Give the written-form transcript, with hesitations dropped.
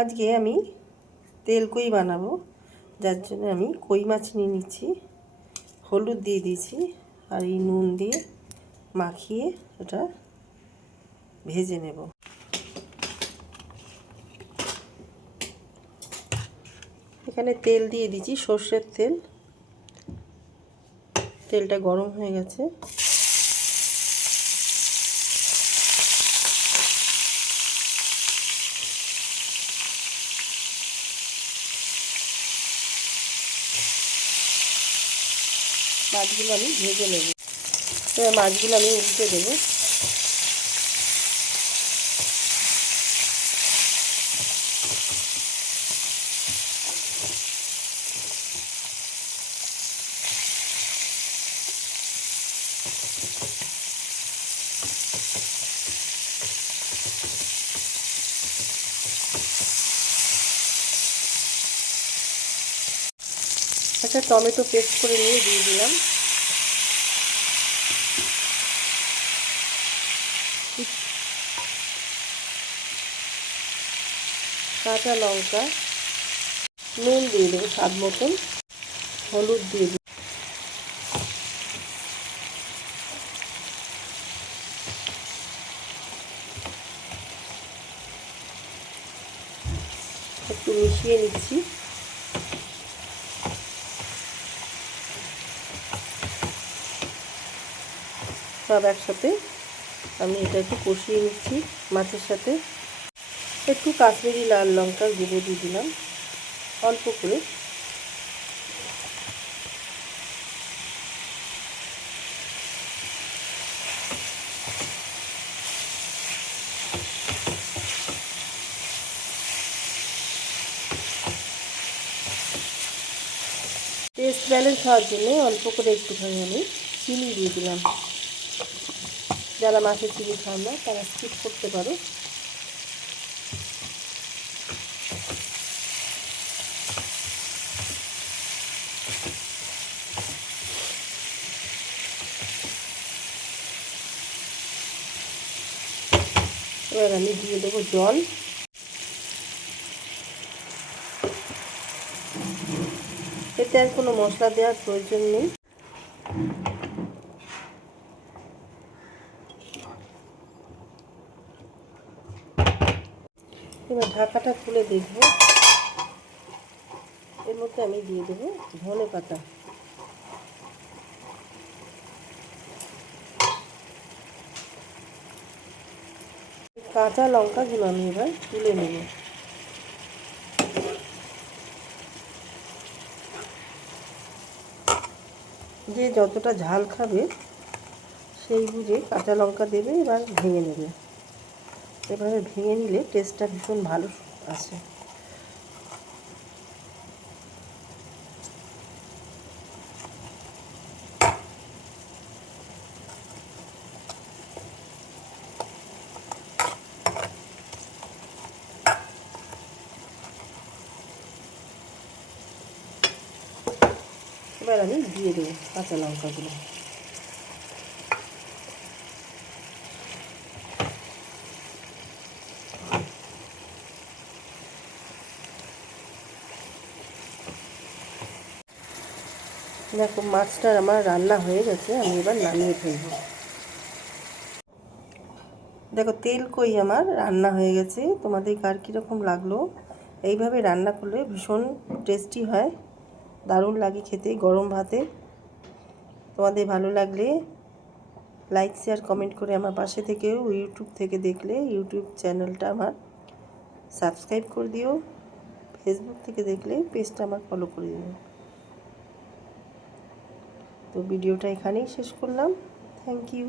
আজকে আমি তেল কই বানাবো, যার জন্য আমি কই মাছ নিয়ে নিচ্ছি, হলুদ দিয়ে দিয়েছি আর এই নুন দিয়ে মাখিয়ে ওটা ভেজে নেব। এখানে তেল দিয়ে দিচ্ছি, সর্ষের তেল। তেলটা গরম হয়ে গেছে। মাছগুলো আমি ভেজে নেব। এবার মাছগুলো আমি উল্টে দেবো। একটা টমেটো পেস্ট করে নিয়ে দিয়ে দিলাম। কাঁচা লঙ্কা, নুন দিয়ে দেবো স্বাদ মতন, হলুদ দিয়ে দেবো, একটু মিশিয়ে নিচ্ছি। সব একসাথে আমি এটা একটু কষিয়ে নিচ্ছি মাছের সাথে। একটু কাশ্মীরি লাল লঙ্কার গুঁড়ো দিয়ে দিলাম অল্প করে। টেস্ট ব্যালেন্স হওয়ার জন্য অল্প করে একটুখানি আমি চিনি দিয়ে দিলাম। যারা মাছের চিনি খান না তারা স্কিপ করতে পারো। এবার আমি দিয়ে দেবো জল। এতে আর কোনো মশলা দেওয়ার প্রয়োজন নেই। এবার ঢাকাটা খুলে দেখব। এর মধ্যে আমি দিয়ে দেবো ধনে পাতা। কাঁচা লঙ্কাগুলো আমি এবার তুলে নেব। যে যতটা ঝাল খাবে সেই বুঝে কাঁচা লঙ্কা দেবে, এবার ভেঙে নেবে। এভাবে ভেঙে নিলে টেস্টটা ভীষণ ভালো আসে। এবার আমি দিয়ে দেবো কাঁচা লঙ্কাগুলো। দেখো মাছটা আমার রান্না হয়ে গেছে, আমি এবার নামিয়ে ফেলবো। দেখো তেল কই আমার রান্না হয়ে গেছে। তোমাদের কার কীরকম লাগলো? এইভাবে রান্না করলে ভীষণ টেস্টি হয়, দারুণ লাগে খেতে গরম ভাতে। তোমাদের ভালো লাগলে লাইক শেয়ার কমেন্ট করে আমার পাশে থেকেও, ইউটিউব থেকে দেখলে ইউটিউব চ্যানেলটা আমার সাবস্ক্রাইব করে দিও, ফেসবুক থেকে দেখলে পেজটা আমার ফলো করে দিও। তো ভিডিওটা এখানেই শেষ করলাম। Thank you.